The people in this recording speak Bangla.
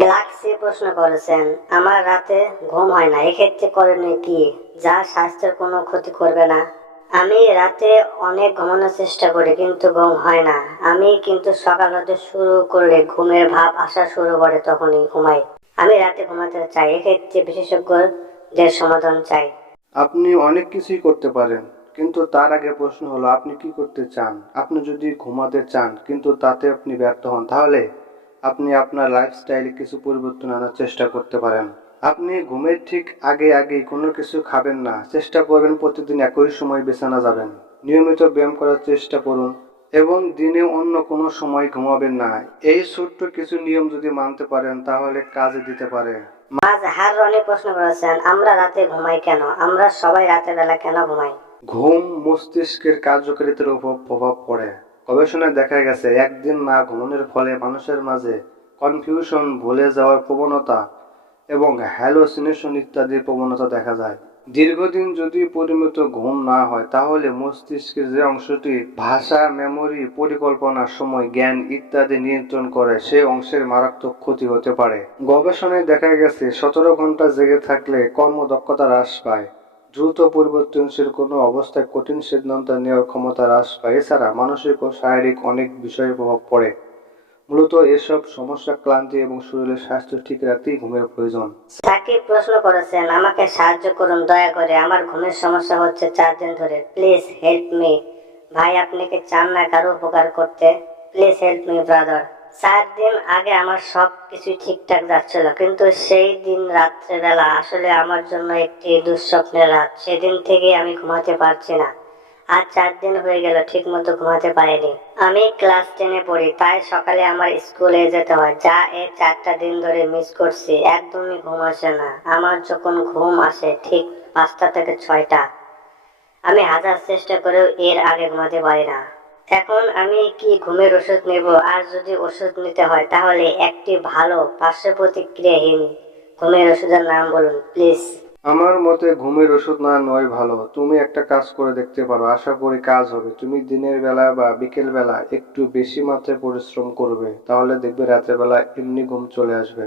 গ্যালাক্সি প্রশ্ন করেছেন, আমার রাতে ঘুম হয় না, এক্ষেত্রে কি? যা স্বাস্থ্যের কোনো ক্ষতি করবে না। আমি রাতে অনেক ঘুমানোর চেষ্টা করি, কিন্তু ঘুম হয় না। আমি কিন্তু সকাল হতে শুরু করলে ঘুমের ভাব আসা শুরু করে তখনই ঘুমাই। আমি রাতে ঘুমাতে চাই, এক্ষেত্রে বিশেষজ্ঞদের সমাধান চাই। আপনি অনেক কিছুই করতে পারেন, কিন্তু তার আগে প্রশ্ন হলো, আপনি কি করতে চান? আপনি যদি ঘুমাতে চান, কিন্তু তাতে আপনি ব্যর্থ হন, তাহলে? আপনি আপনার লাইফস্টাইলে কিছু পরিবর্তন আনার চেষ্টা করতে পারেন। আপনি ঘুমের ঠিক আগে আগে কোনো কিছু খাবেন না চেষ্টা করবেন প্রতিদিন একই সময় বিছানা যাবেন। নিয়মিত ব্যায়াম করার চেষ্টা করুন এবং দিনে অন্য কোনো সময় ঘুমাবেন না। এই ছোট্ট কিছু নিয়ম যদি মানতে পারেন তাহলে কাজে দিতে পারে। আজ হার রনি প্রশ্ন করেছেন আমরা রাতে ঘুমাই কেন? আমরা সবাই রাতের বেলা কেন ঘুমাই? ঘুম মস্তিষ্কের কার্যকারিতার উপর প্রভাব পড়ে। গবেষণায় দেখা গেছে, একদিন না ঘুমানোর ফলে মানুষের মাঝে কনফিউশন ভুলে যাওয়ার প্রবণতা এবং হ্যালোসিনেশন ইত্যাদির প্রবণতা দেখা যায়। দীর্ঘদিন যদি পরিমিত ঘুম না হয়, তাহলে মস্তিষ্কের যে অংশটি ভাষা মেমোরি পরিকল্পনা, সময়, জ্ঞান ইত্যাদি নিয়ন্ত্রণ করে সেই অংশের মারাত্মক ক্ষতি হতে পারে। গবেষণায় দেখা গেছে, সতেরো ঘণ্টা জেগে থাকলে কর্মদক্ষতা হ্রাস পায়। দ্রুত পরিবর্তনশীল কোনো অবস্থায় কঠিন সিদ্ধান্ত নেওয়ার ক্ষমতা হ্রাস পায়। এছাড়া মানসিক ও শারীরিক অনেক বিষয়ে প্রভাব পড়ে। মূলত এসব সমস্যা ক্লান্তি এবং শরীরের স্বাস্থ্য ঠিক রাখতেই ঘুমের প্রয়োজন। সাকিব প্রশ্ন করেছেন, আমাকে সাহায্য করুন, দয়া করে। আমার ঘুমের সমস্যা হচ্ছে চার দিন ধরে। Please help me. ভাই, আপনি কি চান না কারও উপকার করতে? Please help me, brother. চার দিন আগে আমার সব কিছু ঠিকঠাক যাচ্ছিল, কিন্তু সেই দিন রাত্রেবেলা আসলে আমার জন্য একটি দুঃস্বপ্নের রাত। সেদিন থেকে আমি ঘুমাতে পারছি না। আজ চার দিন হয়ে গেল ঠিক মতো ঘুমাতে পারিনি। আমি ক্লাস টেনে পড়ি, তাই সকালে আমার স্কুলে যেতে হয়, যা এই চারটা দিন ধরে মিস করছি। একদমই ঘুম আসে না। আমার যখন ঘুম আসে ঠিক পাঁচটা থেকে ছয়টা। আমি হাজার চেষ্টা করেও এর আগে ঘুমাতে পারি না। এখন আমি কি ঘুমের ওষুধ নেব? আর যদি ওষুধ নিতে হয়, তাহলে একটি ভালো পার্শ্ব প্রতিক্রিয়াহীন ঘুমের ওষুধের নাম বলুন, প্লিজ। আমার মতে ঘুমের ওষুধ না, নয় ভালো। তুমি একটা কাজ করে দেখতে পারো, আশা করি কাজ হবে। তুমি দিনের বেলা বা বিকেল বেলা একটু বেশি মাত্রায় পরিশ্রম করবে, তাহলে দেখবে রাতের বেলা এমনি ঘুম চলে আসবে।